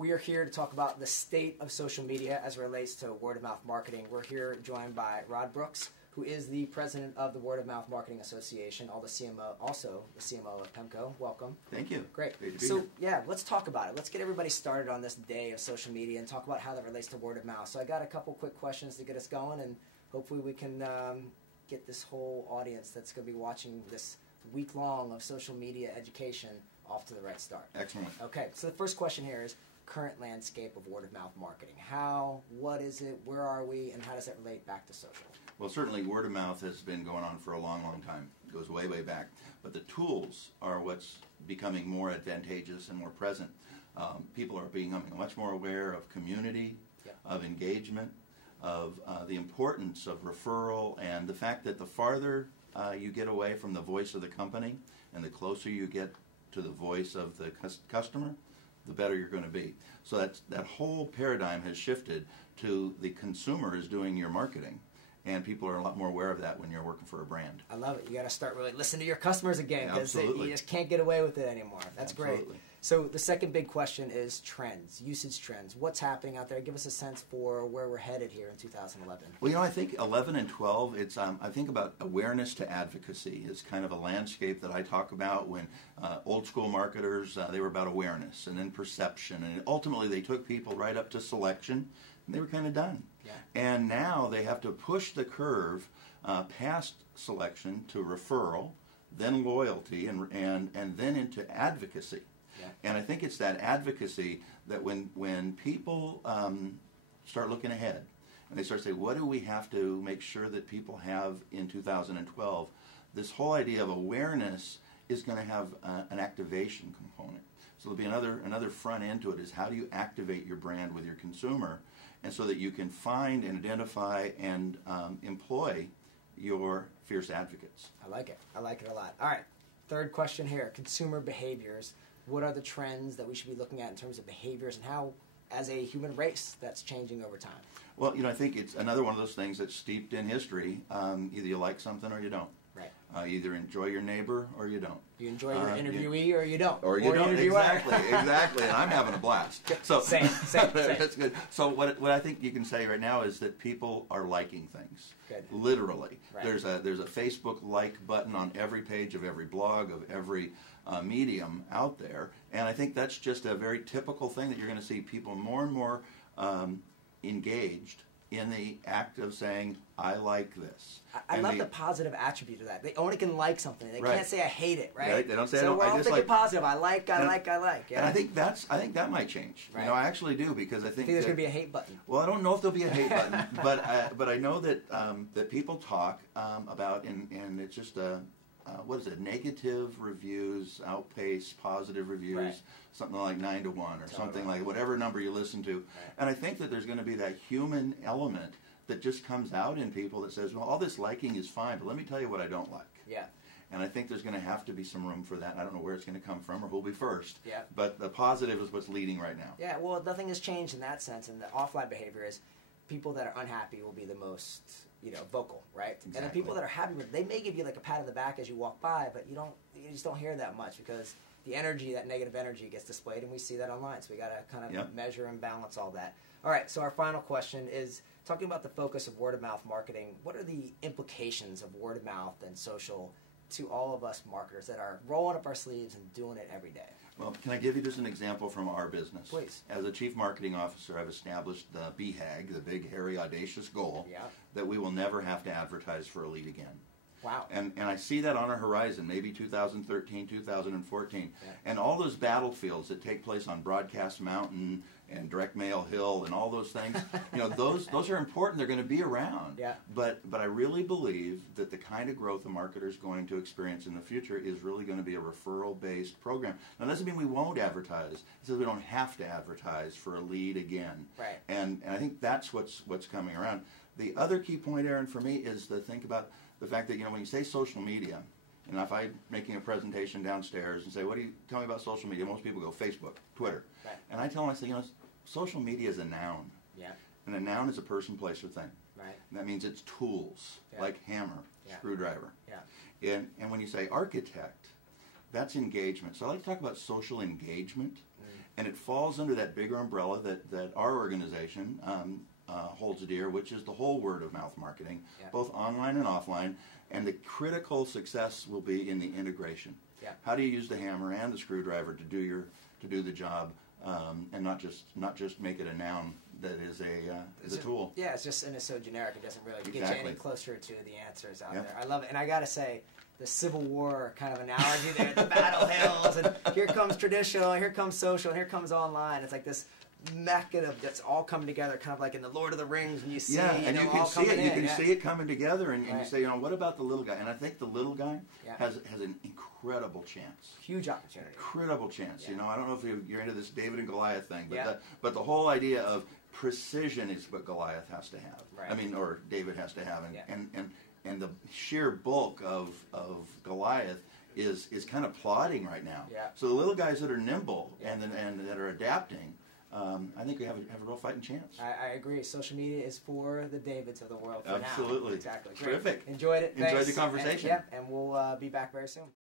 We are here to talk about the state of social media as it relates to word-of-mouth marketing. We're here joined by Rod Brooks, who is the president of the Word-of-Mouth Marketing Association, also the CMO of PEMCO. Welcome. Thank you. Great. Great to be here. Yeah, let's talk about it. Let's get everybody started on this day of social media and talk about how that relates to word of mouth. So I got a couple quick questions to get us going, and hopefully we can get this whole audience that's going to be watching this week long of social media education off to the right start. Excellent. Okay, so the first question here is current landscape of word-of-mouth marketing. What is it, where are we, and how does that relate back to social? Well, certainly word of mouth has been going on for a long, long time. It goes way, way back. But the tools are what's becoming more advantageous and more present. People are becoming much more aware of community, of engagement, of the importance of referral, and the fact that the farther you get away from the voice of the company and the closer you get to the voice of the customer, the better you're going to be. So that whole paradigm has shifted to the consumer is doing your marketing. And people are a lot more aware of that when you're working for a brand. I love it. You got to start really listening to your customers again, because Absolutely. you just can't get away with it anymore. That's Absolutely. Great. So the second big question is trends, usage trends. What's happening out there? Give us a sense for where we're headed here in 2011. Well, I think 11 and 12, it's I think about awareness to advocacy is kind of a landscape that I talk about when old school marketers, they were about awareness and then perception, and ultimately they took people right up to selection, and they were kind of done. Yeah. And now they have to push the curve past selection to referral, then loyalty, and then into advocacy. Yeah. And I think it's that advocacy that when people start looking ahead and they start saying, what do we have to make sure that people have in 2012, this whole idea of awareness is going to have an activation component. So there'll be another front end to it, is how do you activate your brand with your consumer, and so that you can find and identify and employ your fierce advocates. I like it. I like it a lot. All right. Third question here, consumer behaviors. What are the trends that we should be looking at in terms of behaviors, and how, as a human race, that's changing over time? Well, I think it's another one of those things that's steeped in history. Either you like something or you don't. Right. You either enjoy your neighbor or you don't. You enjoy your interviewee or you don't. Or you don't. Exactly. And I'm having a blast. So same. That's good. So what I think you can say right now is that people are liking things. Good. Literally. Right. There's a Facebook like button on every page of every blog, of every medium out there. And I think that's just a very typical thing that you're going to see people more and more engaged in the act of saying, I like this. I love the positive attribute of that. They only can like something. They Right. can't say I hate it, right? Right. They don't say so I don't. we're I all just thinking like positive. I like. Yeah. And I think that might change. Right. I actually do, because I think there's going to be a hate button. Well, I don't know if there'll be a hate button, but I know that that people talk about, and it's just what is it? Negative reviews outpace positive reviews, Right. something like 9 to 1 or something like whatever number you listen to. Right. And I think that there's going to be that human element that just comes out in people that says, well, all this liking is fine, but let me tell you what I don't like. Yeah. And I think there's going to have to be some room for that. I don't know where it's going to come from or who'll be first. Yeah. But the positive is what's leading right now. Yeah, well, nothing has changed in that sense, and the offline behavior is people that are unhappy will be the most, vocal, right? Exactly. And the people that are happy with it, they may give you like a pat on the back as you walk by, but you just don't hear that much, because the energy, that negative energy, gets displayed, and we see that online. So we got to kind of measure and balance all that. All right, so our final question is talking about the focus of word-of-mouth marketing. What are the implications of word-of-mouth and social to all of us marketers that are rolling up our sleeves and doing it every day? Well, can I give you just an example from our business? Please. As a chief marketing officer, I've established the BHAG, the big, hairy, audacious goal, that we will never have to advertise for a lead again. Wow. And I see that on our horizon, maybe 2013, 2014. Yeah. And all those battlefields that take place on Broadcast Mountain and Direct Mail Hill and all those things, those are important. They're going to be around. Yeah. But I really believe that the kind of growth a marketer is going to experience in the future is really going to be a referral-based program. Now, that doesn't mean we won't advertise. It says we don't have to advertise for a lead again. Right. And I think that's what's coming around. The other key point, Aaron, for me is to think about the fact that, when you say social media, and if I'm making a presentation downstairs and say, what do you tell me about social media? Most people go Facebook, Twitter. Right. And I tell them, I say, social media is a noun. Yeah. And a noun is a person, place, or thing. Right. And that means it's tools, like hammer, screwdriver. Yeah. And when you say architect, that's engagement. So I like to talk about social engagement. and it falls under that bigger umbrella that our organization holds dear, which is the whole word of mouth marketing, both online and offline. And the critical success will be in the integration. How do you use the hammer and the screwdriver to do the job, and not just make it a noun that is a tool. Yeah, it's just, and it's so generic, it doesn't really get you any closer to the answers out there. I love it. And I got to say, the Civil War kind of analogy there, the battle hills, and here comes traditional, and here comes social, and here comes online. It's like this mecca that's all coming together, kind of like in the Lord of the Rings when you see and you can see it. You can see it coming together, and you say, what about the little guy? And I think the little guy has an incredible chance. Huge opportunity. Incredible chance. I don't know if you're into this David and Goliath thing, but the whole idea of precision is what Goliath has to have. I mean, or David has to have, and the sheer bulk of Goliath is kind of plodding right now. So the little guys that are nimble and that are adapting, I think we have a real fighting chance. I agree. Social media is for the Davids of the world for now. Absolutely. Exactly. Terrific. Enjoyed it. Enjoyed the conversation. And we'll be back very soon.